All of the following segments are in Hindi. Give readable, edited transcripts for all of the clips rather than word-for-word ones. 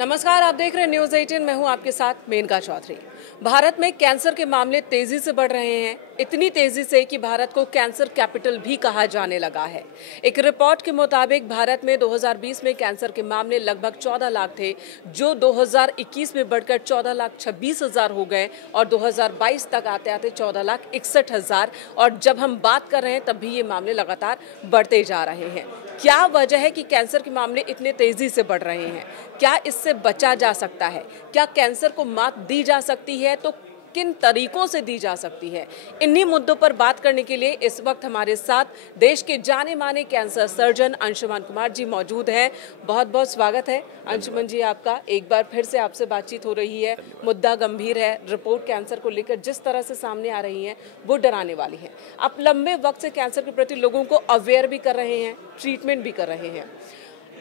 नमस्कार, आप देख रहे हैं न्यूज़ 18। मैं हूं आपके साथ मेनका चौधरी। भारत में कैंसर के मामले तेजी से बढ़ रहे हैं, इतनी तेजी से कि भारत को कैंसर कैपिटल भी कहा जाने लगा है। एक रिपोर्ट के मुताबिक भारत में 2020 में कैंसर के मामले लगभग 14 लाख थे, जो 2021 में बढ़कर 14,26,000 हो गए और 2022 तक आते आते 14,61,000। और जब हम बात कर रहे हैं तब भी ये मामले लगातार बढ़ते जा रहे हैं। क्या वजह है कि कैंसर के मामले इतने तेजी से बढ़ रहे हैं? क्या इससे बचा जा सकता है? क्या कैंसर को मात दी जा सकती है? तो किन तरीकों से दी जा सकती है? इन्हीं मुद्दों पर बात करने के लिए इस वक्त हमारे साथ देश के जाने माने कैंसर सर्जन अंशुमन कुमार जी मौजूद हैं। बहुत बहुत स्वागत है अंशुमन जी आपका। एक बार फिर से आपसे बातचीत हो रही है। मुद्दा गंभीर है। रिपोर्ट कैंसर को लेकर जिस तरह से सामने आ रही है वो डराने वाली है। आप लंबे वक्त से कैंसर के प्रति लोगों को अवेयर भी कर रहे हैं, ट्रीटमेंट भी कर रहे हैं।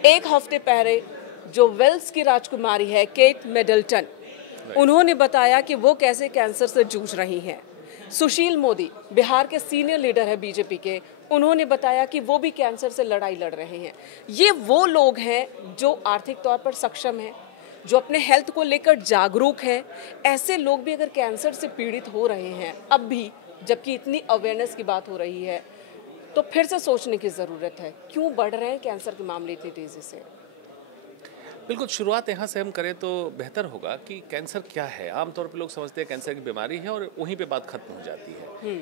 एक हफ्ते पहले जो वेल्स की राजकुमारी है केट मिडलटन, उन्होंने बताया कि वो कैसे कैंसर से जूझ रही हैं। सुशील मोदी बिहार के सीनियर लीडर है बीजेपी के, उन्होंने बताया कि वो भी कैंसर से लड़ाई लड़ रहे हैं। ये वो लोग हैं जो आर्थिक तौर पर सक्षम हैं, जो अपने हेल्थ को लेकर जागरूक हैं। ऐसे लोग भी अगर कैंसर से पीड़ित हो रहे हैं अब भी, जबकि इतनी अवेयरनेस की बात हो रही है, तो फिर से सोचने की ज़रूरत है। क्यों बढ़ रहे हैं कैंसर के मामले इतनी तेज़ी से? बिल्कुल, शुरुआत यहाँ से हम करें तो बेहतर होगा कि कैंसर क्या है। आमतौर पर लोग समझते हैं कैंसर की बीमारी है और वहीं पे बात खत्म हो जाती है।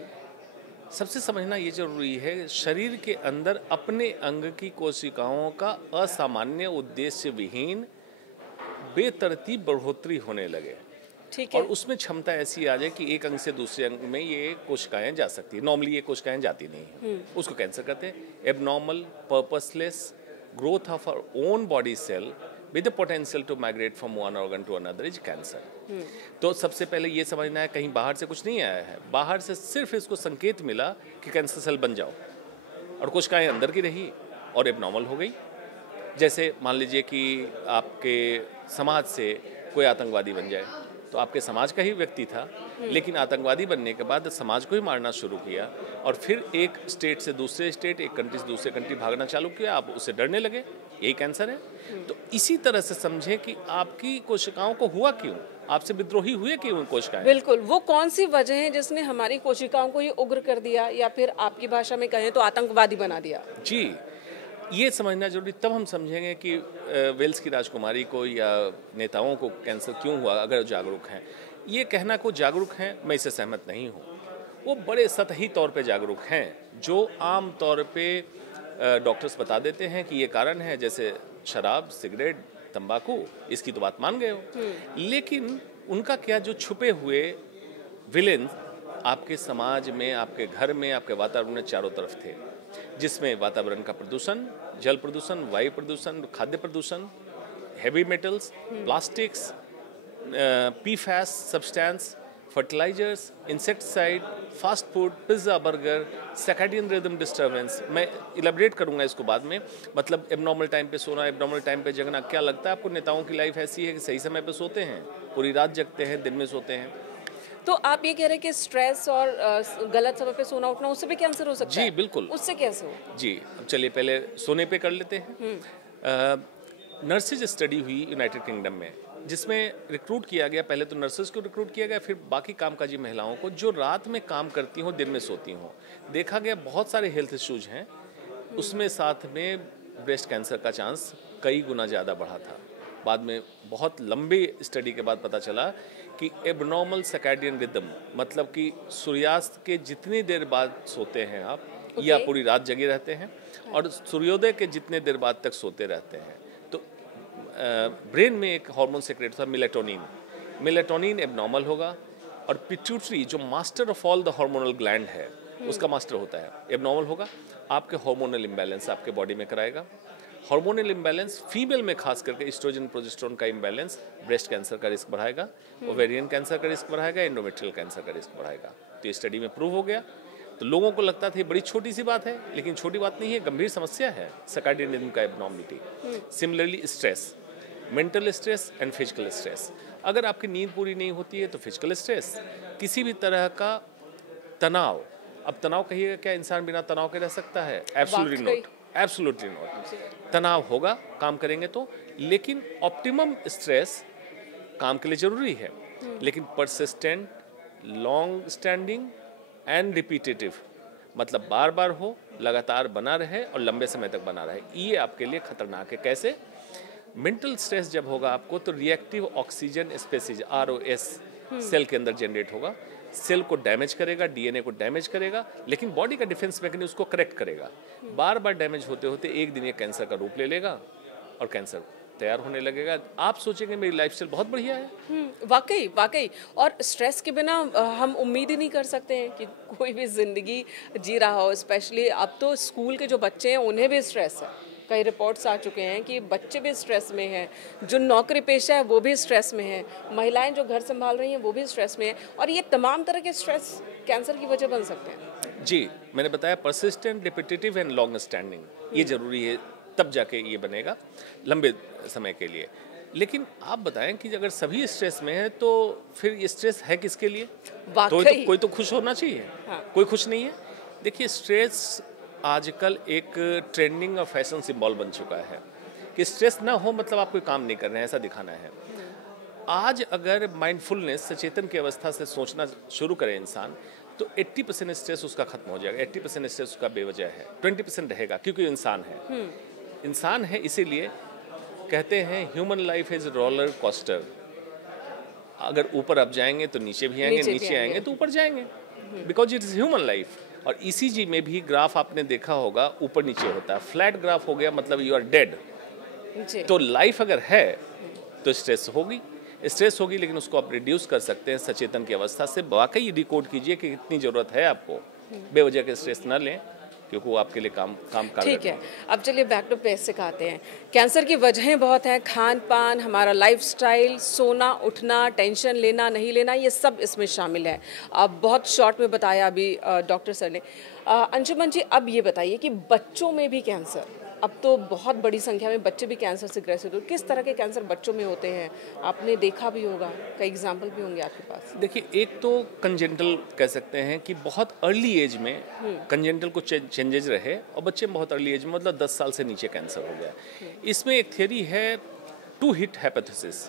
सबसे समझना ये जरूरी है, शरीर के अंदर अपने अंग की कोशिकाओं का असामान्य उद्देश्य विहीन बेतरतीब बढ़ोतरी होने लगे। ठीक है। और उसमें क्षमता ऐसी आ जाए कि एक अंग से दूसरे अंग में ये कोशिकाएं जा सकती है। नॉर्मली ये कोशिकाएं जाती नहीं है, उसको कैंसर कहते हैं। Abnormal purposeless growth of our own body cell with the potential to migrate from one organ to another is cancer। तो सबसे पहले ये समझना है, कहीं बाहर से कुछ नहीं आया है। बाहर से सिर्फ इसको संकेत मिला कि कैंसर सेल बन जाओ, और कोशिकाएं अंदर की रही और एबनॉर्मल हो गई। जैसे मान लीजिए कि आपके समाज से कोई आतंकवादी बन जाए, तो आपके समाज का ही व्यक्ति था, लेकिन आतंकवादी बनने के बाद समाज को ही मारना शुरू किया और फिर एक स्टेट से दूसरे स्टेट, एक कंट्री से दूसरे कंट्री भागना चालू किया। आप उससे डरने लगे, यही कैंसर है। तो इसी तरह से समझे कि आपकी कोशिकाओं को हुआ क्यों, आपसे विद्रोही हुए क्यों कोशिकाएं। बिल्कुल, वो कौन सी वजह है जिसने हमारी कोशिकाओं को ये उग्र कर दिया, या फिर आपकी भाषा में कहें तो आतंकवादी बना दिया? जी, ये समझना जरूरी, तब हम समझेंगे कि वेल्स की राजकुमारी को या नेताओं को कैंसर क्यों हुआ, अगर जागरूक हैं। ये कहना को जागरूक हैं, मैं इससे सहमत नहीं हूँ। वो बड़े सतही तौर पे जागरूक हैं, जो आम तौर पे डॉक्टर्स बता देते हैं कि ये कारण है, जैसे शराब, सिगरेट, तंबाकू, इसकी तो बात मान गए हो। लेकिन उनका क्या, जो छुपे हुए विलेन आपके समाज में, आपके घर में, आपके वातावरण में चारों तरफ थे, जिसमें वातावरण का प्रदूषण, जल प्रदूषण, वायु प्रदूषण, खाद्य प्रदूषण, heavy metals, plastics, PFAS substance, fertilisers, insecticide, fast food, pizza, burger, circadian rhythm disturbance. मैं इलेबरेट करूंगा इसको बाद में। मतलब एबनॉर्मल टाइम पे सोना, एबनॉर्मल टाइम पे जगना। क्या लगता है आपको नेताओं की लाइफ ऐसी है कि सही समय पे सोते हैं, पूरी रात जगते हैं, दिन में सोते हैं? तो आप ये कह रहे हैं कि स्ट्रेस और गलत समय पे सोना उठना, उससे भी कैंसर हो सकता है? जी बिल्कुल। उससे कैसे हो? जी, अब चलिए पहले सोने पे कर लेते हैं। नर्सेज स्टडी हुई यूनाइटेड किंगडम में, जिसमें रिक्रूट किया गया, पहले तो नर्सेज को रिक्रूट किया गया, फिर बाकी कामकाजी महिलाओं को जो रात में काम करती हों, दिन में सोती हों। देखा गया बहुत सारे हेल्थ इश्यूज हैं, उसमें साथ में ब्रेस्ट कैंसर का चांस कई गुना ज़्यादा बढ़ा था। बाद में बहुत लंबे स्टडी के बाद पता चला कि एबनॉर्मल सर्कैडियन रिदम, मतलब कि सूर्यास्त के जितनी देर बाद सोते हैं आप, या पूरी रात जगे रहते हैं, और सूर्योदय के जितने देर बाद तक सोते रहते हैं, तो ब्रेन में एक हार्मोन सेक्रेट था मेलेटोनिन एबनॉर्मल होगा, और पिट्यूटरी जो master of all the hormonal gland है, उसका मास्टर होता है, एबनॉर्मल होगा। आपके हार्मोनल इम्बैलेंस आपके बॉडी में कराएगा। हार्मोनल इम्बैलेंस फीमेल में खास करके एस्ट्रोजन प्रोजेस्टेरोन का इम्बैलेंस ब्रेस्ट कैंसर का रिस्क बढ़ाएगा, ओवेरियन कैंसर का रिस्क बढ़ाएगा, एंडोमेट्रियल कैंसर का रिस्क बढ़ाएगा। तो ये स्टडी में प्रूव हो गया। तो लोगों को लगता था ये बड़ी छोटी सी बात है, लेकिन छोटी बात नहीं है, गंभीर समस्या है सर्कैडियन रिदम का abnormality. Similarly stress, mental stress and physical stress. अगर आपकी नींद पूरी नहीं होती है तो फिजिकल स्ट्रेस, किसी भी तरह का तनाव। अब तनाव कहिएगा, क्या इंसान बिना तनाव के रह सकता है? Absolutely not. Absolutely not. तनाव होगा काम करेंगे तो, लेकिन ऑप्टिमम स्ट्रेस काम के लिए जरूरी है, लेकिन persistent, long standing and repetitive, मतलब बार बार हो, लगातार बना रहे और लंबे समय तक बना रहे, ये आपके लिए खतरनाक है। कैसे? मेंटल स्ट्रेस जब होगा आपको तो reactive oxygen species ROS cell के अंदर जनरेट होगा, सेल को डैमेज करेगा, DNA को डैमेज करेगा, लेकिन बॉडी का डिफेंस मैकेनिज्म उसको करेक्ट करेगा। बार बार डैमेज होते होते एक दिन ये कैंसर का रूप ले लेगा और कैंसर तैयार होने लगेगा। आप सोचेंगे मेरी लाइफस्टाइल बहुत बढ़िया है। वाकई वाकई। और स्ट्रेस के बिना हम उम्मीद ही नहीं कर सकते हैं कि कोई भी ज़िंदगी जी रहा हो। स्पेशली अब तो स्कूल के जो बच्चे हैं उन्हें भी स्ट्रेस है। कई रिपोर्ट्स आ चुके हैं कि बच्चे भी स्ट्रेस में हैं, जो नौकरी पेशा है वो भी स्ट्रेस में है, महिलाएं जो घर संभाल रही हैं वो भी स्ट्रेस में हैं, और ये तमाम तरह के स्ट्रेस कैंसर की वजह बन सकते हैं। जी, मैंने बताया persistent, repetitive and long standing, ये जरूरी है, तब जाके ये बनेगा लंबे समय के लिए। लेकिन आप बताएं कि अगर सभी स्ट्रेस में है तो फिर ये स्ट्रेस है किसके लिए? तो कोई तो खुश होना चाहिए। हाँ। कोई खुश नहीं है। देखिए, स्ट्रेस आजकल एक ट्रेंडिंग और फैशन सिंबल बन चुका है कि स्ट्रेस ना हो मतलब आप कोई काम नहीं कर रहे हैं, ऐसा दिखाना है। आज अगर माइंडफुलनेस, सचेतन की अवस्था से सोचना शुरू करे इंसान, तो 80% स्ट्रेस उसका खत्म हो जाएगा। 80% स्ट्रेस उसका बेवजह है, 20% रहेगा क्योंकि इंसान है। इंसान है, इसीलिए कहते हैं human life is roller coaster. अगर ऊपर आप जाएंगे तो नीचे भी आएंगे, नीचे आएंगे तो ऊपर जाएंगे, because it is human life. और ECG में भी ग्राफ आपने देखा होगा, ऊपर नीचे होता है। फ्लैट ग्राफ हो गया मतलब यू आर डेड। तो लाइफ अगर है तो स्ट्रेस होगी, लेकिन उसको आप रिड्यूस कर सकते हैं सचेतन की अवस्था से। वाकई रिकॉर्ड कीजिए कि कितनी जरूरत है आपको, बेवजह के स्ट्रेस न लें, क्योंकि वो आपके लिए काम ठीक है। अब चलिए बैक टू बेसिक आते हैं। कैंसर की वजहें बहुत हैं, खान पान, हमारा लाइफस्टाइल, सोना उठना, टेंशन लेना नहीं लेना, ये सब इसमें शामिल है। अब बहुत शॉर्ट में बताया अभी डॉक्टर सर ने। अंशुमन जी, अब ये बताइए कि बच्चों में भी कैंसर, अब तो बहुत बड़ी संख्या में बच्चे भी कैंसर से ग्रसित होते हैं। किस तरह के कैंसर बच्चों में होते हैं? आपने देखा भी होगा, कई एग्जाम्पल भी होंगे आपके पास। देखिए, एक तो कंजेंटल कह सकते हैं कि बहुत अर्ली एज में कंजेंटल को चेंजेज रहे, और बच्चे में बहुत अर्ली एज में मतलब 10 साल से नीचे कैंसर हो गया। इसमें एक थियरी है 2 हिट हाइपोथेसिस।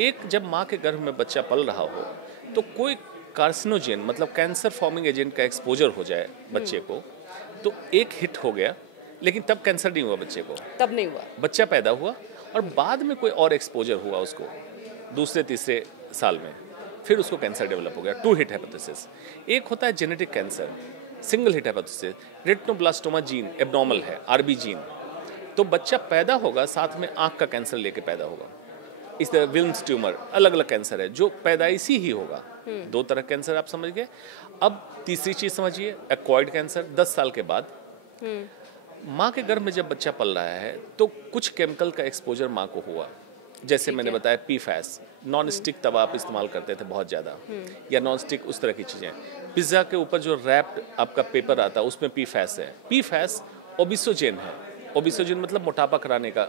एक, जब माँ के गर्भ में बच्चा पल रहा हो तो कोई कार्सिनोजेन मतलब कैंसर फॉर्मिंग एजेंट का एक्सपोजर हो जाए बच्चे को, तो एक हिट हो गया, लेकिन तब कैंसर नहीं हुआ बच्चे को, तब नहीं हुआ, बच्चा पैदा हुआ और बाद में कोई और एक्सपोजर हुआ उसको दूसरे तीसरे साल में, फिर उसको कैंसर डेवलप हो गया। 2 हिट हाइपोथेसिस। एक होता है genetic cancer, single hit hypothesis. Retinoblastoma gene abnormal है, RB जीन, तो बच्चा पैदा होगा साथ में आँख का कैंसर लेके पैदा होगा। इस तरह विल्म्स ट्यूमर, अलग अलग कैंसर है जो पैदाइशी ही होगा। 2 तरह कैंसर आप समझ गए। अब तीसरी चीज समझिए, एक्वायर्ड कैंसर। 10 साल के बाद माँ के गर्भ में जब बच्चा पल रहा है तो कुछ केमिकल का एक्सपोजर माँ को हुआ, जैसे मैंने बताया PFAS, नॉन स्टिक तवा आप इस्तेमाल करते थे बहुत ज़्यादा, या नॉन स्टिक उस तरह की चीज़ें। पिज्ज़ा के ऊपर जो रैप्ड आपका पेपर आता है उसमें PFAS है। PFAS ओबिसोजेन है। ओबिसोजेन मतलब मोटापा कराने का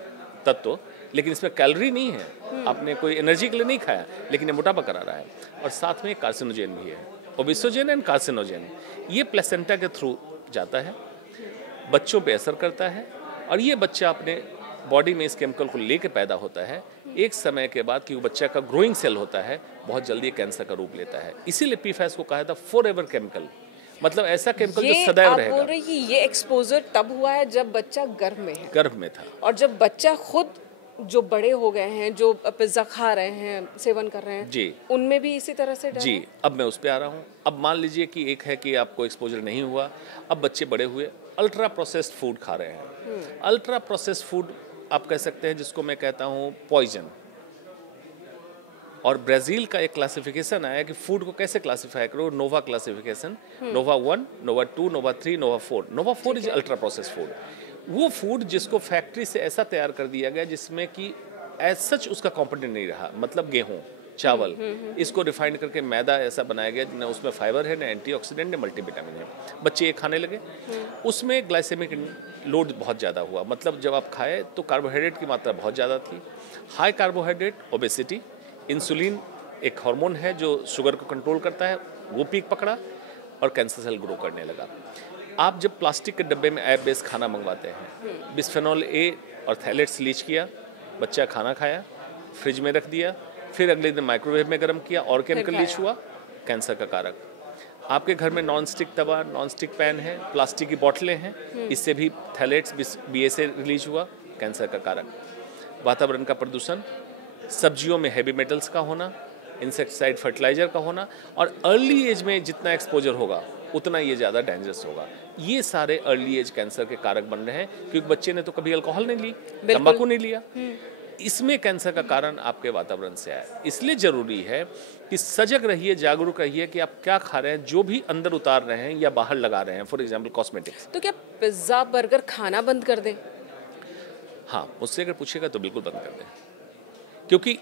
तत्व, लेकिन इसमें कैलोरी नहीं है, आपने कोई एनर्जी के लिए नहीं खाया, लेकिन ये मोटापा करा रहा है। और साथ में कार्सिनोजेन भी है, ओबिसोजेन एंड कार्सिनोजेन। ये प्लेसेंटा के थ्रू जाता है, बच्चों पे असर करता है, और ये बच्चा अपने बॉडी में इस केमिकल को लेके पैदा होता है। एक समय के बाद, क्योंकि बच्चा का ग्रोइंग सेल होता है, बहुत जल्दी कैंसर का रूप लेता है। इसीलिए PFAS को कहा था फॉरएवर केमिकल, मतलब ऐसा केमिकल जो सदैव रहेगा। आप बोल रहे हैं कि ये एक्सपोजर तब हुआ है जब बच्चा गर्भ में है, गर्भ में था, और जब बच्चा खुद जो बड़े हो गए हैं, जो पिज्जा खा रहे हैं, सेवन कर रहे हैं जी, उनमें भी इसी तरह से जी। अब मैं उस पे आ रहा हूँ। अब मान लीजिए कि एक है कि आपको एक्सपोजर नहीं हुआ, अब बच्चे बड़े हुए, अल्ट्रा प्रोसेस्ड फूड खा रहे हैं। अल्ट्रा प्रोसेस्ड फूड आप कह सकते हैं जिसको मैं कहता हूँ पॉइजन। और ब्राजील का एक क्लासिफिकेशन आया कि फूड को कैसे क्लासिफाई करो, NOVA classification, NOVA 1, NOVA 2, NOVA 3, NOVA 4। NOVA 4 is ultra processed food. वो फूड जिसको फैक्ट्री से ऐसा तैयार कर दिया गया जिसमें कि एज सच उसका कॉम्पोनेंट नहीं रहा, मतलब गेहूं, चावल, इसको रिफाइंड करके मैदा ऐसा बनाया गया, न उसमें फाइबर है, न एंटीऑक्सीडेंट, न मल्टीविटामिन है। बच्चे ये खाने लगे, उसमें ग्लाइसेमिक लोड बहुत ज़्यादा हुआ, मतलब जब आप खाए तो कार्बोहाइड्रेट की मात्रा बहुत ज़्यादा थी। हाई कार्बोहाइड्रेट, ओबेसिटी, इंसुलिन एक हार्मोन है जो शुगर को कंट्रोल करता है, वो पीक पकड़ा और कैंसर सेल ग्रो करने लगा। आप जब प्लास्टिक के डब्बे में ऐप बेस्ड खाना मंगवाते हैं, बिस्फेनॉल ए और थैलेट्स लीच किया, बच्चा खाना खाया, फ्रिज में रख दिया, फिर अगले दिन माइक्रोवेव में गर्म किया और केमिकल लीच हुआ, कैंसर का कारक। आपके घर में नॉन स्टिक तवा, नॉन स्टिक पैन है, प्लास्टिक की बोतलें हैं, इससे भी थैलेट्स BA से रिलीज हुआ, कैंसर का कारक। वातावरण का प्रदूषण, सब्जियों में हैवी मेटल्स का होना, इंसेक्टिसाइड फर्टिलाइजर का होना, और अर्ली एज में जितना एक्सपोजर होगा उतना ये ज़्यादा डेंजरस होगा। ये सारे अर्ली एज कैंसर के कारक बन रहे हैं, क्योंकि बच्चे ने तो कभी अल्कोहल नहीं ली, तंबाकू नहीं लिया। इसमें कैंसर का कारण आपके वातावरण से आया। इसलिए जरूरी है कि सजग रहिए, जागरूक रहिए कि आप क्या खा रहे हैं, जो भी अंदर उतार रहे हैं या बाहर लगा रहे हैं, फॉर एग्जाम्पल कॉस्मेटिक्स। तो क्या पिज्ज़ा बर्गर खाना बंद कर दें? हाँ, मुझसे अगर पूछेगा तो बिल्कुल बंद कर दें, क्योंकि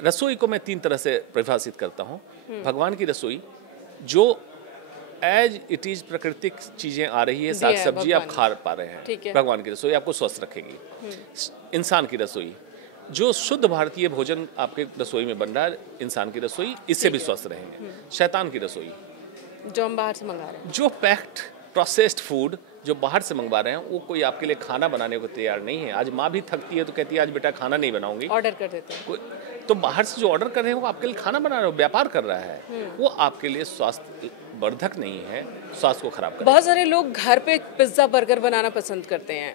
रसोई को मैं 3 तरह से परिभाषित करता हूँ। भगवान की रसोई, जो एज इट इज प्राकृतिक चीजें आ रही है, साग सब्जी आप खा पा रहे हैं, भगवान की रसोई आपको स्वस्थ रखेगी। इंसान की रसोई, जो शुद्ध भारतीय भोजन आपके रसोई में बन रहा है, इंसान की रसोई, इससे भी स्वस्थ रहेंगे। शैतान की रसोई, जो हम बाहर से मंगा रहे हैं, जो पैक्ड प्रोसेस्ड फूड जो बाहर से मंगवा रहे हैं, वो कोई आपके लिए खाना बनाने को तैयार नहीं है। आज माँ भी थकती है तो कहती है आज बेटा खाना नहीं बनाऊंगी, ऑर्डर कर देते हैं। तो बाहर से जो ऑर्डर कर रहे हैं वो आपके लिए खाना बना रहे हो, व्यापार कर रहा है, वो आपके लिए स्वास्थ्य वर्धक नहीं है, स्वास्थ्य को खराब कर। बहुत सारे लोग घर पे पिज्ज़ा बर्गर बनाना पसंद करते हैं।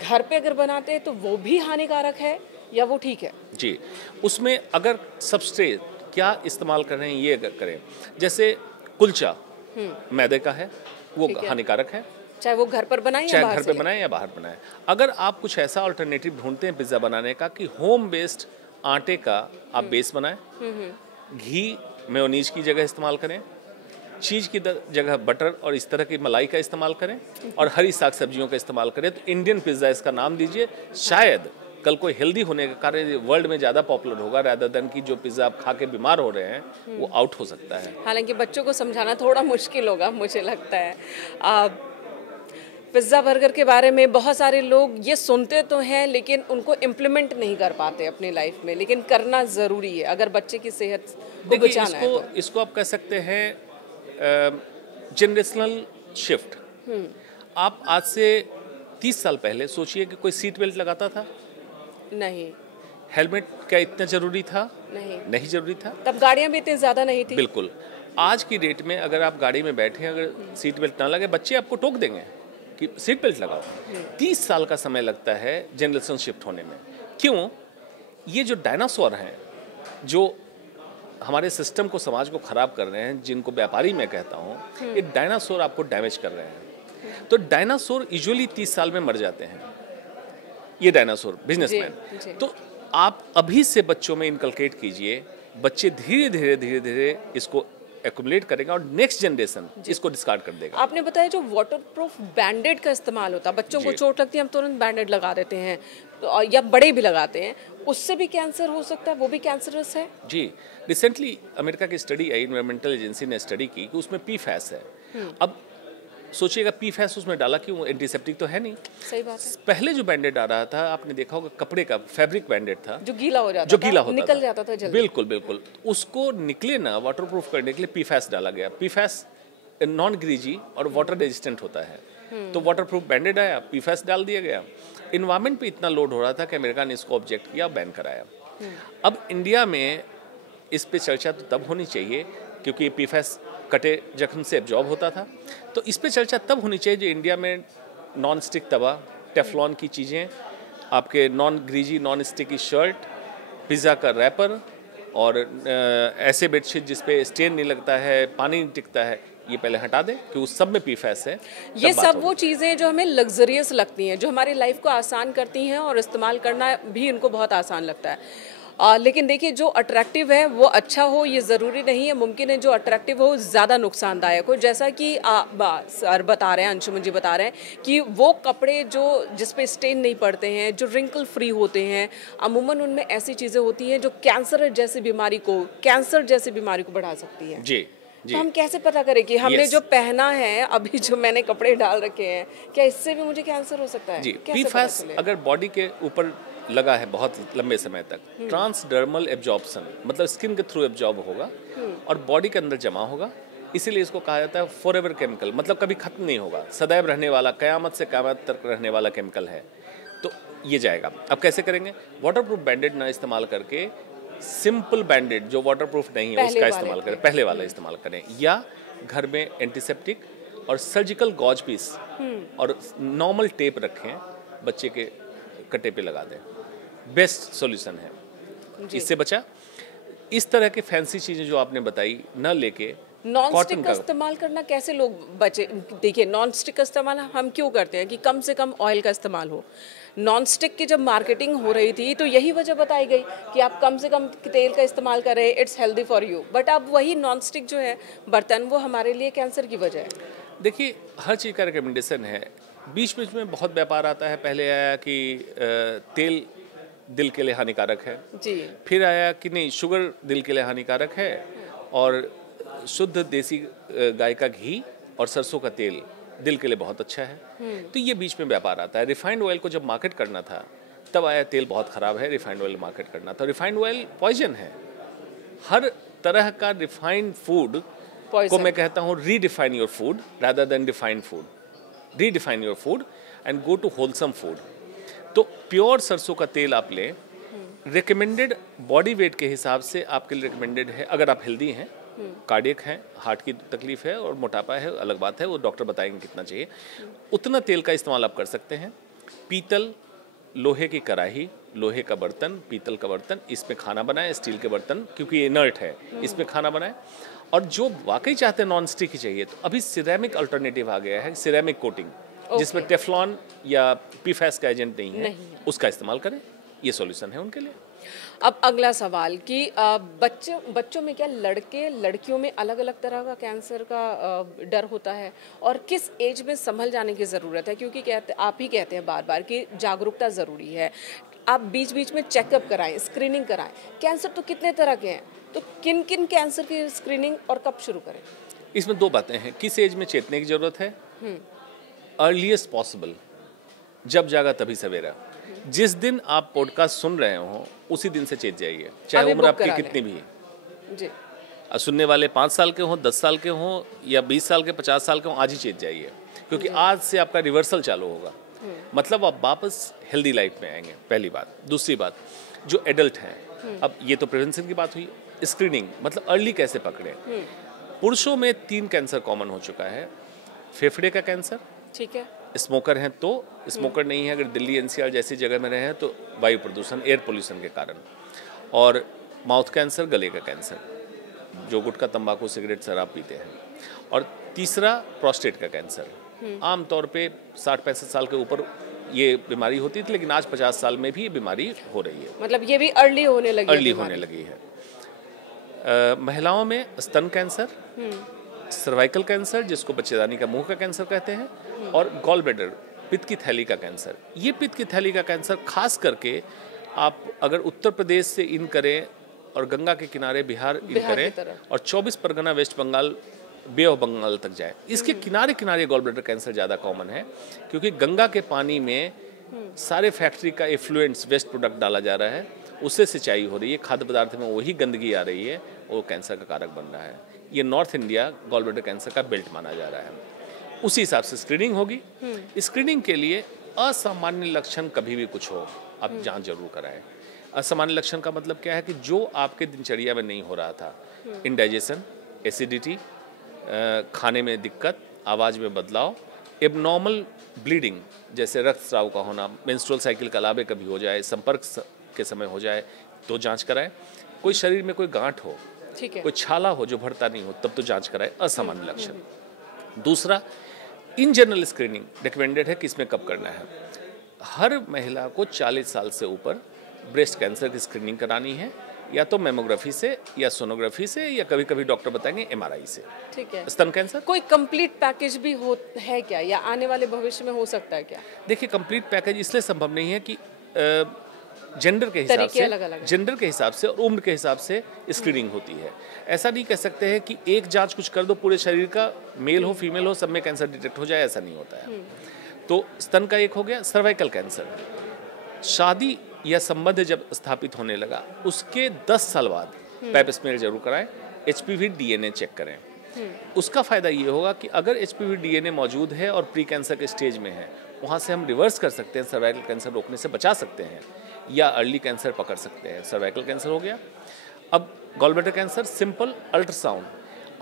घर पे अगर बनाते हैं तो वो भी हानिकारक है या वो ठीक है? जी, उसमें अगर सबस्ट्रेट क्या इस्तेमाल कर रहे हैं ये अगर करें, जैसे कुलचा मैदे का है, वो हानिकारक है, चाहे वो घर पर बनाए चाहे घर पे बनाए या बाहर बनाए। अगर आप कुछ ऐसा अल्टरनेटिव ढूंढते हैं पिज्ज़ा बनाने का कि होम बेस्ड आटे का आप बेस बनाएं, घी मेयोनीज की जगह इस्तेमाल करें, चीज़ की जगह बटर और इस तरह की मलाई का इस्तेमाल करें, और हरी साग सब्जियों का इस्तेमाल करें, तो इंडियन पिज्ज़ा इसका नाम दीजिए। शायद कल कोई हेल्दी होने के कारण वर्ल्ड में ज़्यादा पॉपुलर होगा, रादर देन की जो पिज़्ज़ा आप खा के बीमार हो रहे हैं वो आउट हो सकता है। हालांकि बच्चों को समझाना थोड़ा मुश्किल होगा, मुझे लगता है। पिज़्ज़ा बर्गर के बारे में बहुत सारे लोग ये सुनते तो हैं लेकिन उनको इम्प्लीमेंट नहीं कर पाते अपनी लाइफ में, लेकिन करना ज़रूरी है अगर बच्चे की सेहत को बचाना है तो। इसको आप कह सकते हैं जनरेशनल शिफ्ट। आप आज से 30 साल पहले सोचिए कि कोई सीट बेल्ट लगाता था? नहीं। हेलमेट क्या इतना जरूरी था? नहीं जरूरी था। तब गाड़ियां भी इतनी ज़्यादा नहीं थी। बिल्कुल। आज की डेट में अगर आप गाड़ी में बैठे, अगर सीट बेल्ट ना लगे, बच्चे आपको टोक देंगे कि सीट बेल्ट लगाओ। 30 साल का समय लगता है जनरेशन शिफ्ट होने में। क्यों? ये जो डायनासोर हैं, जो हमारे सिस्टम को, समाज को खराब कर रहे हैं, जिनको व्यापारी मैं कहता हूँ, ये डायनासोर आपको डैमेज कर रहे हैं। तो डायनासोर यूजुअली 30 साल में मर जाते हैं, ये डायनासोर बिजनेसमैन। तो आप अभी से बच्चों में इनकलकेट कीजिए, बच्चे धीरे धीरे इसको एक्युमुलेट करेगा और नेक्स्ट जनरेशन इसको डिस्कार्ड कर देगा। आपने बताया जो वाटरप्रूफ बैंडेड का इस्तेमाल होता है, बच्चों को चोट लगती है हम तुरंत बैंडेड लगा देते हैं, तो या बड़े भी लगाते हैं, उससे भी कैंसर हो सकता है, वो भी कैंसरस है? जी, रिसेंटली अमेरिका की स्टडी आई, एनवायरमेंटल एजेंसी ने स्टडी की कि उसमें PFAS है। अब सोचिएगा PFAS उसमें डाला क्यों? एंटीसेप्टिक तो है नहीं। सही बात है। पहले जो बैंडेड आ रहा था, आपने देखा होगा, कपड़े का फैब्रिक बैंडेड था, जो गीला हो जाता था, निकल जाता था जल्दी। बिल्कुल। उसको निकले ना वाटरप्रूफ करने के लिए PFAS डाला गया। PFAS नॉन ग्रीजी और वाटर रेजिस्टेंट होता है, तो वाटरप्रूफ बैंडेड आया, PFAS डाल दिया गया। इन्वायरमेंट पे इतना लोड हो रहा था कि अमेरिका ने इसको ऑब्जेक्ट किया, बैन कराया। अब इंडिया में इस पे चर्चा तो तब होनी चाहिए क्योंकि PFAS कटे जख्म से एब्जॉर्ब होता था, तो इस पे चर्चा तब होनी चाहिए जो इंडिया में नॉन स्टिक तवा, टेफ्लॉन की चीज़ें, आपके non greasy non sticky shirt, pizza का रैपर और ऐसे बेडशीट जिस पे स्टेन नहीं लगता है, पानी नहीं टिकता है, ये पहले हटा दें कि उस सब में PFAS है। ये सब वो चीज़ें जो हमें लग्जरियस लगती हैं, जो हमारी लाइफ को आसान करती हैं और इस्तेमाल करना भी इनको बहुत आसान लगता है। लेकिन देखिए, जो अट्रैक्टिव है वो अच्छा हो ये ज़रूरी नहीं है। मुमकिन है जो अट्रैक्टिव हो ज़्यादा नुकसानदायक हो, जैसा कि सर बता रहे हैं, अंशुमन जी बता रहे हैं कि वो कपड़े जो जिस पे स्टेन नहीं पड़ते हैं, जो रिंकल फ्री होते हैं, अमूमन उनमें ऐसी चीज़ें होती हैं जो कैंसर जैसी बीमारी को बढ़ा सकती हैं। जी। तो हम कैसे पता करें कि हमने जो पहना है, अभी जो मैंने कपड़े डाल रखे हैं, क्या इससे भी मुझे कैंसर हो सकता है? जी, PFAS अगर बॉडी के ऊपर लगा है बहुत लंबे समय तक, ट्रांसडर्मल एब्जॉर्प्शन, मतलब स्किन के थ्रू एब्जॉर्ब होगा और बॉडी के अंदर जमा होगा इसीलिए इसको कहा जाता है फॉरएवर केमिकल, मतलब कभी खत्म नहीं होगा, सदैव रहने वाला, कयामत से कयामत तक रहने वाला केमिकल है। तो ये जाएगा। अब कैसे करेंगे? वाटरप्रूफ बैंडेड ना इस्तेमाल करके सिंपल बैंडेड जो वाटरप्रूफ नहीं है उसका इस्तेमाल करें, पहले वाला इस्तेमाल करें, या घर में एंटीसेप्टिक और सर्जिकल गॉज पीस और नॉर्मल टेप रखें, बच्चे के कटे पे लगा दें, बेस्ट सॉल्यूशन है। इससे बचा। इस तरह के फैंसी चीजें जो आपने बताई न लेके नॉन स्टिक का इस्तेमाल करना कैसे लोग बचे? देखिए, नॉन स्टिक का इस्तेमाल हम क्यों करते हैं कि कम से कम ऑयल का इस्तेमाल हो। नॉन स्टिक की जब मार्केटिंग हो रही थी तो यही वजह बताई गई कि आप कम से कम तेल का इस्तेमाल करें, it's healthy for you. But अब वही नॉन स्टिक जो है बर्तन, वो हमारे लिए कैंसर की वजह है। देखिए, हर चीज़ का रिकमेंडेशन है। बीच बीच में बहुत व्यापार आता है। पहले आया कि तेल दिल के लिए हानिकारक है जी, फिर आया कि नहीं, शुगर दिल के लिए हानिकारक है, और शुद्ध देसी गाय का घी और सरसों का तेल दिल के लिए बहुत अच्छा है। तो ये बीच में व्यापार आता है। रिफाइंड ऑयल को जब मार्केट करना था तब आया तेल बहुत ख़राब है, रिफाइंड ऑयल मार्केट करना था। रिफाइंड ऑयल पॉइजन है। हर तरह का रिफाइंड फूड को मैं कहता हूँ redefine your food rather than defined food. Redefine your food and go to wholesome food. तो प्योर सरसों का तेल आप लें, रिकमेंडेड बॉडी वेट के हिसाब से आपके लिए रिकमेंडेड है। अगर आप हेल्दी हैं, कार्डियक हैं, हार्ट की तकलीफ है और मोटापा है, अलग बात है, वो डॉक्टर बताएंगे कितना चाहिए, उतना तेल का इस्तेमाल आप कर सकते हैं। पीतल, लोहे की कढ़ाई, लोहे का बर्तन, पीतल का बर्तन, इसमें खाना बनाएं। स्टील के बर्तन क्योंकि ये इनर्ट है, इसमें खाना बनाएं। और जो वाकई चाहते हैं नॉन स्टिक ही चाहिए, तो अभी सिरेमिक अल्टरनेटिव आ गया है, सिरेमिक कोटिंग, जिसमें टेफ्लॉन या पीफैस का एजेंट नहीं है, उसका इस्तेमाल करें। ये सॉल्यूशन है उनके लिए। अब अगला सवाल कि बच्चों में क्या लड़के लड़कियों में अलग अलग तरह का कैंसर का डर होता है, और किस एज में संभल जाने की ज़रूरत है? क्योंकि आप ही कहते हैं बार बार कि जागरूकता ज़रूरी है, आप बीच बीच में चेकअप कराएं, स्क्रीनिंग कराएं। कैंसर तो कितने तरह के हैं, तो किन किन कैंसर की स्क्रीनिंग और कब शुरू करें? इसमें दो बातें हैं। किस एज में चेतने की ज़रूरत है? अर्लीस्ट पॉसिबल, जब जागा तभी सवेरा। जिस दिन आप पॉडकास्ट सुन रहे हो उसी दिन से चेत जाइए, चाहे उम्र आपकी कितनी भी है जी। सुनने वाले 5 साल के हों, 10 साल के हों, या 20 साल के, 50 साल के हों, आज ही चेत जाइए, क्योंकि आज से आपका रिवर्सल चालू होगा। मतलब आप वापस हेल्दी लाइफ में आएंगे, पहली बात। दूसरी बात, जो एडल्ट हैं, अब ये तो प्रिवेंशन की बात हुई। स्क्रीनिंग मतलब अर्ली कैसे पकड़ें। पुरुषों में 3 कैंसर कॉमन हो चुका है। फेफड़े का कैंसर, ठीक है, स्मोकर हैं तो, स्मोकर नहीं है अगर दिल्ली एनसीआर जैसी जगह में रहे हैं तो वायु प्रदूषण, एयर पोल्यूशन के कारण, और माउथ कैंसर, गले का कैंसर, जो गुटखा, तंबाकू, सिगरेट, शराब पीते हैं, और तीसरा प्रोस्टेट का कैंसर। आमतौर पे 60-65 साल के ऊपर ये बीमारी होती थी, लेकिन आज 50 साल में भी ये बीमारी हो रही है। मतलब ये भी अर्ली होने लगी है। महिलाओं में स्तन कैंसर, सर्वाइकल कैंसर जिसको बच्चेदानी का मुंह का कैंसर कहते हैं, और गॉल ब्लैडर, पित्त की थैली का कैंसर। ये पित्त की थैली का कैंसर खास करके आप अगर उत्तर प्रदेश से इन करें और गंगा के किनारे बिहार इन करें और 24 Pargana, west Bengal, bay of Bengal तक जाए, इसके किनारे किनारे गॉल ब्लैडर कैंसर ज़्यादा कॉमन है, क्योंकि गंगा के पानी में सारे फैक्ट्री का एफ्लुएंट्स, वेस्ट प्रोडक्ट डाला जा रहा है, उससे सिंचाई हो रही है, खाद्य पदार्थ में वही गंदगी आ रही है, वो कैंसर का कारक बन रहा है। ये north India gall bladder cancer का बेल्ट माना जा रहा है। उसी हिसाब से स्क्रीनिंग होगी। स्क्रीनिंग के लिए असामान्य लक्षण कभी भी कुछ हो, आप जांच जरूर कराएं। असामान्य लक्षण का मतलब क्या है कि जो आपके दिनचर्या में नहीं हो रहा था, इंडाइजेशन, एसिडिटी, खाने में दिक्कत, आवाज़ में बदलाव, एबनॉर्मल ब्लीडिंग जैसे रक्तस्राव का होना, मेंस्ट्रुअल साइकिल का लाभे कभी हो जाए, संपर्क के समय हो जाए तो जांच कराएं। कोई शरीर में कोई गांठ हो, ठीक है, कोई छाला हो जो भरता नहीं हो, तब तो जांच कराएं। असामान्य लक्षण। दूसरा, इन जनरल स्क्रीनिंग रिकमेंडेड है कि इसमें कब करना है। हर महिला को 40 साल से ऊपर ब्रेस्ट कैंसर की स्क्रीनिंग करानी है, या तो मेमोग्राफी से या सोनोग्राफी से, या कभी कभी डॉक्टर बताएंगे एमआरआई से। ठीक है। स्तन कैंसर कोई कंप्लीट पैकेज भी है क्या, या आने वाले भविष्य में हो सकता है क्या? देखिए, कंप्लीट पैकेज इसलिए संभव नहीं है कि जेंडर के हिसाब से और उम्र के हिसाब से स्क्रीनिंग होती है। ऐसा नहीं कह सकते हैं कि एक जांच कुछ कर दो पूरे शरीर का, मेल हो फीमेल हो, सब में कैंसर डिटेक्ट हो जाए, ऐसा नहीं होता है। तो स्तन का एक हो गया। सर्वाइकल कैंसर, शादी या संबंध जब स्थापित होने लगा उसके 10 साल बाद पैप स्मेयर जरूर कराएं। HPV DNA चेक करें। उसका फ़ायदा ये होगा कि अगर HPV DNA मौजूद है और प्री कैंसर के स्टेज में है, वहाँ से हम रिवर्स कर सकते हैं, सर्वाइकल कैंसर रोकने से बचा सकते हैं, या अर्ली कैंसर पकड़ सकते हैं। सर्वाइकल कैंसर हो गया। अब gall bladder cancer, simple ultrasound.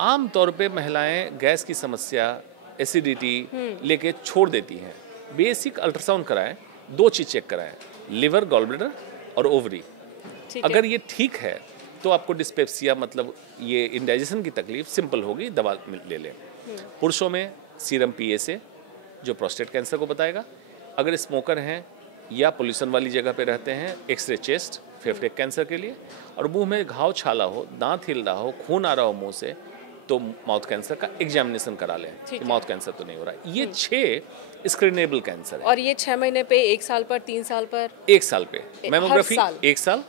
आम तौर पे महिलाएं गैस की समस्या, एसिडिटी लेके छोड़ देती हैं। बेसिक अल्ट्रासाउंड कराएं, 2 चीज़ चेक कराएं, लिवर, गॉल ब्लैडर और ओवरी। अगर ये ठीक है तो आपको डिस्पेप्सिया मतलब ये इंडाइजेशन की तकलीफ सिंपल होगी, दवा ले लें। पुरुषों में सीरम PSA जो प्रोस्टेट कैंसर को बताएगा। अगर स्मोकर हैं या पोल्यूशन वाली जगह पे रहते हैं, एक्सरे चेस्ट फेफड़े कैंसर के लिए। और मुंह में घाव छाला हो, दांत हिल रहा हो, खून आ रहा हो मुंह से, तो माउथ कैंसर का एग्जामिनेशन करा लें कि माउथ कैंसर तो नहीं हो रहा। ये 6 स्क्रीनेबल कैंसर है। और ये 6 महीने पे, 1 साल पर, 3 साल पर? 1 साल पे मैमोग्राफी 1 साल,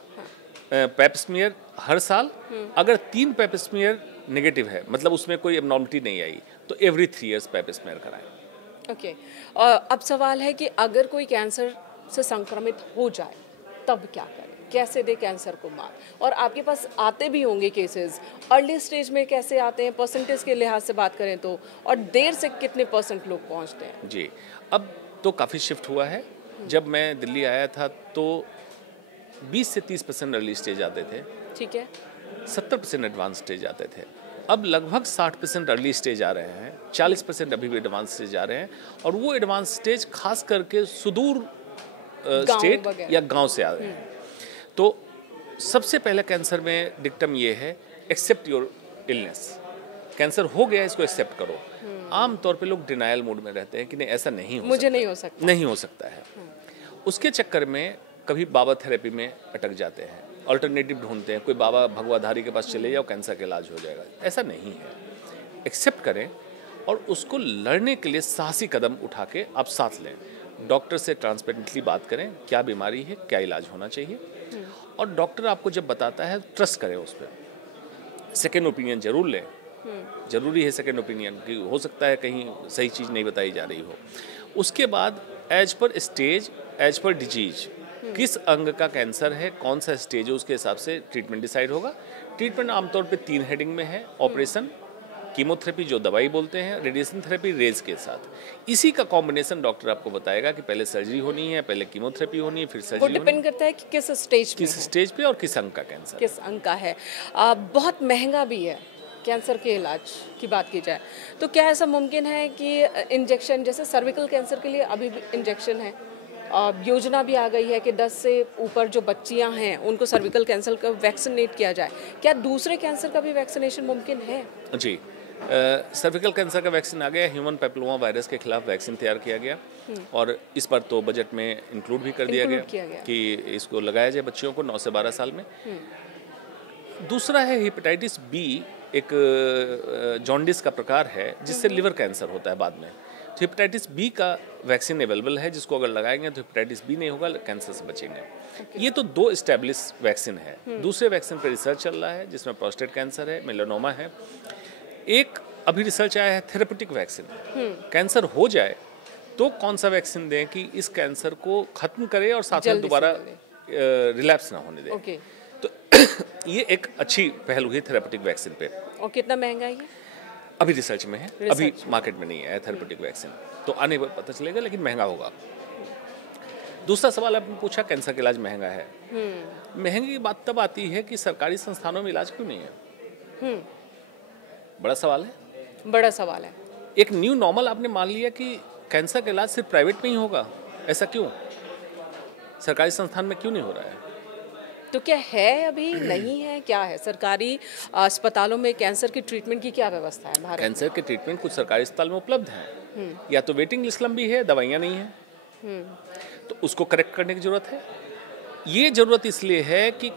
पैप स्मीयर हर साल। अगर 3 पैप स्मीयर नेगेटिव है, मतलब उसमें कोई एबनॉर्मलिटी नहीं आई, तो एवरी 3 इयर्स पैप स्मीयर कराएं। ओके। और अब सवाल है कि अगर कोई कैंसर से संक्रमित हो जाए तब क्या करें, कैसे दे कैंसर को मात? और आपके पास आते भी होंगे केसेस, अर्ली स्टेज में कैसे आते हैं, परसेंटेज के लिहाज से बात करें तो, और देर से कितने % लोग पहुंचते हैं? जी, अब तो काफ़ी शिफ्ट हुआ है। जब मैं दिल्ली आया था तो 20 से 30% अर्ली स्टेज आते थे। ठीक है। 70% एडवांस स्टेज आते थे। अब लगभग 60% अर्ली स्टेज आ रहे हैं, 40% अभी भी एडवांस स्टेज आ रहे हैं। और वो एडवांस स्टेज खास करके सुदूर स्टेट या गांव से आ रहे हैं। तो सबसे पहले कैंसर में डिक्टम ये है, एक्सेप्ट योर इलनेस। कैंसर हो गया, इसको एक्सेप्ट करो। आम तौर पे लोग डिनायल मूड में रहते हैं कि नहीं, ऐसा नहीं हो मुझे सकता, नहीं हो सकता है। उसके चक्कर में कभी बाबा थेरेपी में अटक जाते हैं, अल्टरनेटिव ढूंढते हैं, कोई बाबा भगवाधारी के पास चले जाओ, कैंसर का इलाज हो जाएगा। ऐसा नहीं है। एक्सेप्ट करें और उसको लड़ने के लिए साहसी कदम उठा के आप साथ लें। डॉक्टर से ट्रांसपेरेंटली बात करें, क्या बीमारी है, क्या इलाज होना चाहिए। और डॉक्टर आपको जब बताता है, ट्रस्ट करें उस पर। सेकेंड ओपिनियन जरूर लें, जरूरी है सेकेंड ओपिनियन, कि हो सकता है कहीं सही चीज़ नहीं बताई जा रही हो। उसके बाद as per stage, as per disease, किस अंग का कैंसर है, कौन सा स्टेज है, उसके हिसाब से ट्रीटमेंट डिसाइड होगा। ट्रीटमेंट आमतौर पे 3 हेडिंग में है, ऑपरेशन, कीमोथेरेपी जो दवाई बोलते हैं, रेडिएशन थेरेपी रेज के साथ। इसी का कॉम्बिनेशन डॉक्टर आपको बताएगा कि पहले सर्जरी होनी है, पहले कीमोथेरेपी होनी है, फिर सर्जरी। वो डिपेंड करता है कि किस स्टेज पे और किस अंग का कैंसर, किस अंग का है। बहुत महंगा भी है कैंसर के इलाज की बात की जाए तो। क्या ऐसा मुमकिन है कि इंजेक्शन, जैसे सर्विकल कैंसर के लिए अभी भी इंजेक्शन है, योजना भी आ गई है कि 10 से ऊपर जो बच्चियां हैं उनको सर्विकल कैंसर का वैक्सीनेट किया जाए, क्या दूसरे कैंसर का भी वैक्सीनेशन मुमकिन है? जी, सर्विकल कैंसर का वैक्सीन आ गया, ह्यूमन पैपिलोमा वायरस के खिलाफ वैक्सीन तैयार किया गया और इस पर तो बजट में इंक्लूड भी कर दिया गया कि इसको लगाया जाए बच्चियों को 9 से 12 साल में। दूसरा है हेपेटाइटिस बी, एक जॉन्डिस का प्रकार है जिससे लिवर कैंसर होता है बाद में। तो हेपेटाइटिस बी का वैक्सीन अवेलेबल है, जिसको अगर लगाएंगे तो हेपेटाइटिस बी नहीं होगा, कैंसर से बचेंगे। ये तो 2 एस्टेब्लिश वैक्सीन है। दूसरे वैक्सीन पर रिसर्च चल रहा है जिसमें प्रोस्टेट कैंसर है, मेलानोमा है। एक अभी रिसर्च आया है थेरेपेटिक वैक्सीन। कैंसर हो जाए तो कौन सा वैक्सीन दें कि इस कैंसर को खत्म करे और साथ में दोबारा रिलैप्स ना होने दें। तो ये एक अच्छी पहल हुई थेरेपेटिक वैक्सीन पे। और कितना महंगा है ये? अभी रिसर्च में है, अभी मार्केट में नहीं है थेरेपेटिक वैक्सीन, तो आने पर पता चलेगा, लेकिन महंगा होगा। दूसरा सवाल आपने पूछा, कैंसर का इलाज महंगा है। महंगी की बात तब आती है कि सरकारी संस्थानों में इलाज क्यों नहीं है। बड़ा सवाल है, बड़ा सवाल है। एक न्यू नॉर्मल आपने मान लिया कि कैंसर का इलाज सिर्फ प्राइवेट में ही होगा, ऐसा क्यों? सरकारी संस्थान में क्यों नहीं हो रहा है? तो क्या है, अभी नहीं है, क्या है? सरकारी अस्पतालों में कैंसर की ट्रीटमेंट की क्या व्यवस्था है भारत में? कैंसर के ट्रीटमेंट कुछ सरकारी अस्पताल में उपलब्ध हैं, या तो वेटिंग लिस्ट लंबी है, दवाइयाँ नहीं हैं, तो उसको करेक्ट करने की जरूरत है। ये जरूरत इसलिए है कि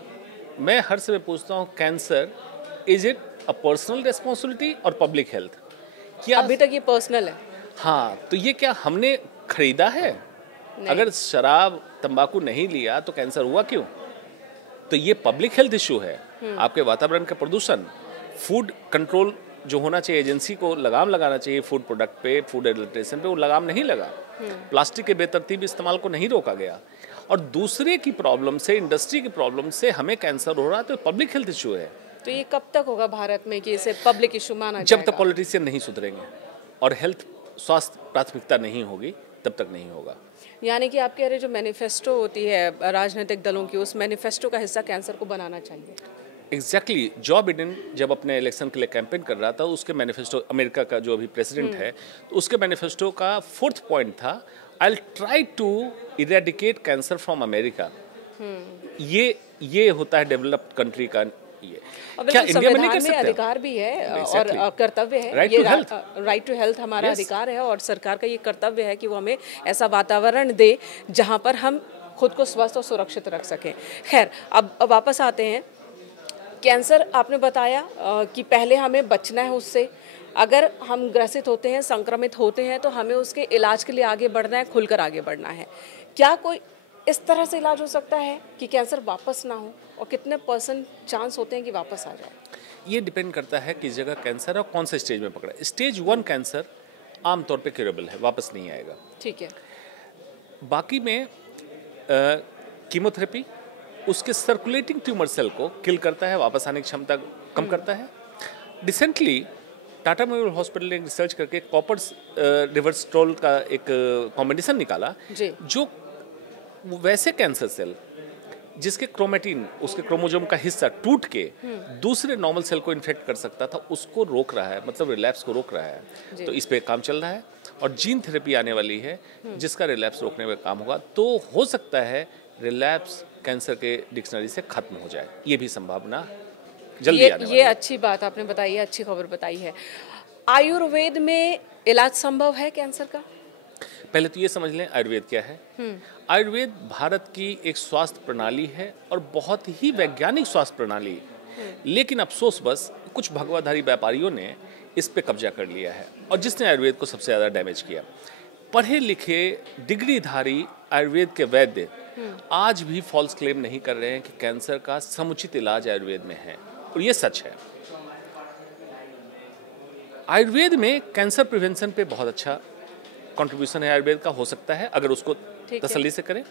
मैं हर समय पूछता हूँ, cancer is it a personal responsibility और पब्लिक हेल्थ? क्या अभी तक ये पर्सनल है? हाँ, तो ये क्या हमने खरीदा है? अगर शराब तंबाकू नहीं लिया तो कैंसर हुआ क्यों? तो ये पब्लिक हेल्थ इशू है। आपके वातावरण का प्रदूषण, फूड कंट्रोल जो होना चाहिए, एजेंसी को लगाम लगाना चाहिए फूड प्रोडक्ट पे, फूड एडल्ट्रेशन पे, वो लगाम नहीं लगा। प्लास्टिक के बेतरतीब इस्तेमाल को नहीं रोका गया, और दूसरे की प्रॉब्लम से, इंडस्ट्री की प्रॉब्लम से हमें कैंसर हो रहा है, तो पब्लिक हेल्थ इशू है। तो ये कब तक होगा भारत में कि इसे पब्लिक इशू माना जब जाएगा? तक पॉलिटिशियन नहीं सुधरेंगे और हेल्थ स्वास्थ्य प्राथमिकता नहीं होगी तब तक नहीं होगा। यानी कि आप कह रहे जो मैनिफेस्टो होती है राजनीतिक दलों की, उस मैनिफेस्टो का हिस्सा कैंसर को बनाना चाहिए। एग्जैक्टली जो बिडेन जब अपने इलेक्शन के लिए कैंपेन कर रहा था, उसके मैनिफेस्टो, अमेरिका का जो अभी प्रेसिडेंट है, तो उसके मैनिफेस्टो का 4th पॉइंट था, I will try to eradicate cancer from America. ये होता है डेवलप्ड कंट्री का। ये क्या इंडिया में नहीं कर सकते? अधिकार भी है और कर्तव्य है, राइट टू हेल्थ हमारा अधिकार है, और सरकार का ये कर्तव्य है कि वो हमें ऐसा वातावरण दे जहाँ पर हम खुद को स्वस्थ और सुरक्षित रख सकें। खैर, अब वापस आते हैं। कैंसर आपने बताया कि पहले हमें बचना है उससे। अगर हम ग्रसित होते हैं, संक्रमित होते हैं, तो हमें उसके इलाज के लिए आगे बढ़ना है, खुलकर आगे बढ़ना है। क्या कोई इस तरह से इलाज हो सकता है कि कैंसर वापस ना हो, और कितने % चांस होते हैं कि वापस आ जाए? ये डिपेंड करता है किस जगह कैंसर है और कौन से स्टेज में पकड़ा है। स्टेज 1 कैंसर आमतौर पे क्यूरेबल है, वापस नहीं आएगा। ठीक है। बाकी में कीमोथेरेपी उसके सर्कुलेटिंग ट्यूमर सेल को किल करता है, वापस आने की क्षमता कम करता है। रिसेंटली टाटा मेमोरियल हॉस्पिटल ने रिसर्च करके कॉपर रिवर्सट्रोल का एक कॉम्बिनेशन निकाला, जो वैसे कैंसर सेल जिसके क्रोमेटिन, उसके क्रोमोसोम का हिस्सा टूट के दूसरे नॉर्मल सेल को इन्फेक्ट कर सकता था, उसको रोक रहा है, मतलब रिलैप्स को रोक रहा है। तो इस पे काम चल रहा है, और जीन थेरेपी आने वाली है जिसका रिलैप्स रोकने में काम होगा। तो हो सकता है रिलैप्स कैंसर के डिक्शनरी से खत्म हो जाए, ये भी संभावना जल्दी आने वाली है। ये अच्छी बात आपने बताई है, अच्छी खबर बताई है। आयुर्वेद में इलाज संभव है कैंसर का? पहले तो ये समझ लें आयुर्वेद क्या है। आयुर्वेद भारत की एक स्वास्थ्य प्रणाली है, और बहुत ही वैज्ञानिक स्वास्थ्य प्रणाली। लेकिन अफसोस बस कुछ भगवाधारी व्यापारियों ने इस पे कब्जा कर लिया है, और जिसने आयुर्वेद को सबसे ज़्यादा डैमेज किया। पढ़े लिखे डिग्रीधारी आयुर्वेद के वैद्य आज भी फॉल्स क्लेम नहीं कर रहे हैं कि कैंसर का समुचित इलाज आयुर्वेद में है, और ये सच है। आयुर्वेद में कैंसर प्रिवेंशन पे बहुत अच्छा कंट्रीब्यूशन है आयुर्वेद का, हो सकता है अगर उसको तसल्ली से करें।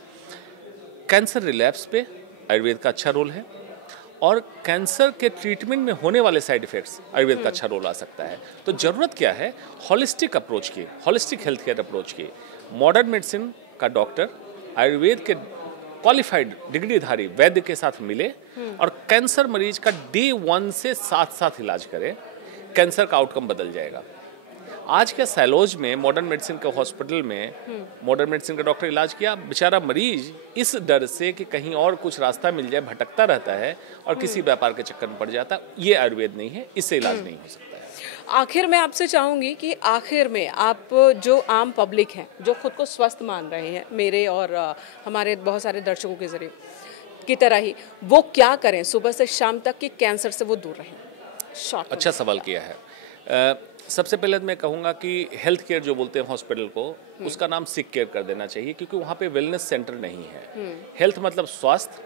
कैंसर रिलैप्स पे आयुर्वेद का अच्छा रोल है, और कैंसर के ट्रीटमेंट में होने वाले साइड इफेक्ट्स आयुर्वेद का अच्छा रोल आ सकता है। तो ज़रूरत क्या है? हॉलिस्टिक अप्रोच की, हॉलिस्टिक हेल्थ केयर अप्रोच की। मॉडर्न मेडिसिन का डॉक्टर आयुर्वेद के क्वालिफाइड डिग्रीधारी वैद्य के साथ मिले, और कैंसर मरीज का डे 1 से साथ इलाज करे, कैंसर का आउटकम बदल जाएगा। आज के सैलोज में मॉडर्न मेडिसिन के हॉस्पिटल में मॉडर्न मेडिसिन का डॉक्टर इलाज किया, बेचारा मरीज इस डर से कि कहीं और कुछ रास्ता मिल जाए भटकता रहता है, और किसी व्यापार के चक्कर में पड़ जाता। ये आयुर्वेद नहीं है, इससे इलाज नहीं हो सकता है। आखिर मैं आपसे चाहूँगी कि आखिर में आप जो आम पब्लिक हैं, जो खुद को स्वस्थ मान रहे हैं, मेरे और हमारे बहुत सारे दर्शकों के जरिए की तरह ही, वो क्या करें सुबह से शाम तक कि कैंसर से वो दूर रहें? अच्छा सवाल किया है। सबसे पहले मैं कहूँगा कि हेल्थ केयर जो बोलते हैं हॉस्पिटल को, उसका नाम सिक केयर कर देना चाहिए, क्योंकि वहाँ पे वेलनेस सेंटर नहीं है। हेल्थ मतलब स्वास्थ्य,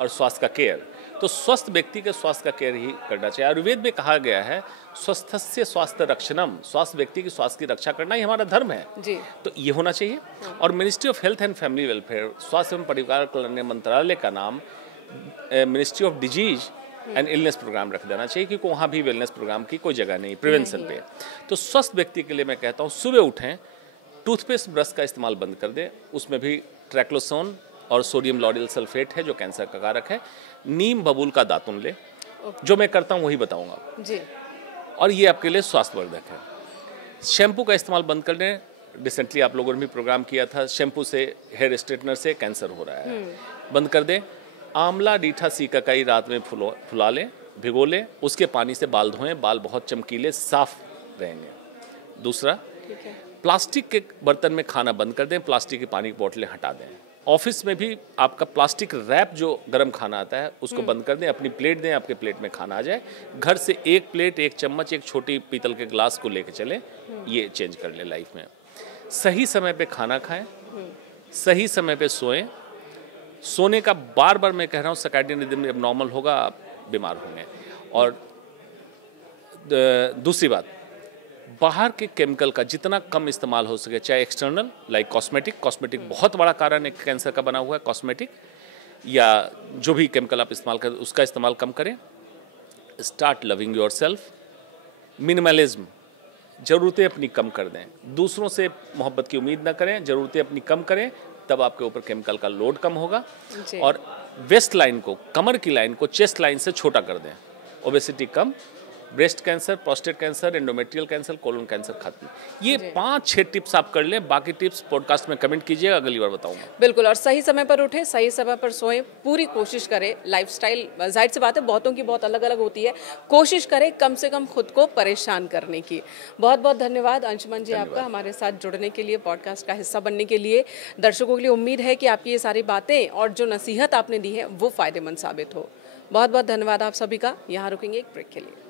और स्वास्थ्य का केयर, तो स्वस्थ व्यक्ति के स्वास्थ्य का केयर ही करना चाहिए। आयुर्वेद में कहा गया है स्वस्थस्य स्वास्थ्य रक्षणम, स्वास्थ्य व्यक्ति की स्वास्थ्य की रक्षा करना ही हमारा धर्म है जी। तो ये होना चाहिए। और ministry of health and family welfare, स्वास्थ्य एवं परिवार कल्याण मंत्रालय का नाम ministry of disease and illness programme रख देना चाहिए, क्योंकि वहाँ भी वेलनेस प्रोग्राम की कोई जगह नहीं प्रिवेंशन पे। तो स्वस्थ व्यक्ति के लिए मैं कहता हूँ सुबह उठें, टूथपेस्ट ब्रश का इस्तेमाल बंद कर दें, उसमें भी ट्रैक्लोसोन और सोडियम लॉरियल सल्फेट है जो कैंसर का कारक है। नीम बबूल का दातुन ले, जो मैं करता हूँ वही बताऊँगा जी, और ये आपके लिए स्वास्थ्यवर्धक है। शैम्पू का इस्तेमाल बंद कर दें। रिसेंटली आप लोगों ने भी प्रोग्राम किया था, शैम्पू से, हेयर स्ट्रेटनर से कैंसर हो रहा है, बंद कर दें। आंवला रीठा सीकाकाई रात में फुला लें, भिगो लें, उसके पानी से बाल धोएं, बाल बहुत चमकीले साफ रहेंगे। दूसरा, प्लास्टिक के बर्तन में खाना बंद कर दें, प्लास्टिक की पानी की बोतलें हटा दें। ऑफिस में भी आपका प्लास्टिक रैप जो गर्म खाना आता है उसको बंद कर दें, अपनी प्लेट दें, आपके प्लेट में खाना आ जाए। घर से एक प्लेट, एक चम्मच, एक छोटी पीतल के ग्लास को लेके चलें, ये चेंज कर लें लाइफ में। सही समय पे खाना खाएं, सही समय पे सोएं। सोने का बार बार मैं कह रहा हूँ, सर्कैडियन रिदम जब नॉर्मल होगा आप बीमार होंगे। और दूसरी बात, बाहर के केमिकल का जितना कम इस्तेमाल हो सके, चाहे एक्सटर्नल लाइक कॉस्मेटिक बहुत बड़ा कारण है कैंसर का बना हुआ है, कॉस्मेटिक या जो भी केमिकल आप इस्तेमाल करें उसका इस्तेमाल कम करें। स्टार्ट लविंग योरसेल्फ, मिनिमलिज्म, ज़रूरतें अपनी कम कर दें, दूसरों से मोहब्बत की उम्मीद ना करें, ज़रूरतें अपनी कम करें, तब आपके ऊपर केमिकल का लोड कम होगा। और वेस्ट लाइन को, कमर की लाइन को चेस्ट लाइन से छोटा कर दें, ओबेसिटी कम, breast cancer, prostate cancer, endometrial cancer, colon cancer खत्म। ये 5-6 टिप्स आप कर लें, बाकी टिप्स पॉडकास्ट में कमेंट कीजिएगा, अगली बार बताऊंगा। बिल्कुल, और सही समय पर उठें, सही समय पर सोएं, पूरी कोशिश करें। लाइफस्टाइल जाहिर सी बात है बहुतों की बहुत अलग अलग होती है, कोशिश करें कम से कम खुद को परेशान करने की। बहुत बहुत धन्यवाद अंशुमन जी आपका हमारे साथ जुड़ने के लिए, पॉडकास्ट का हिस्सा बनने के लिए। दर्शकों के लिए उम्मीद है कि आपकी ये सारी बातें और जो नसीहत आपने दी है वो फ़ायदेमंद साबित हो। बहुत बहुत धन्यवाद आप सभी का। यहाँ रुकेंगे एक ब्रेक के लिए।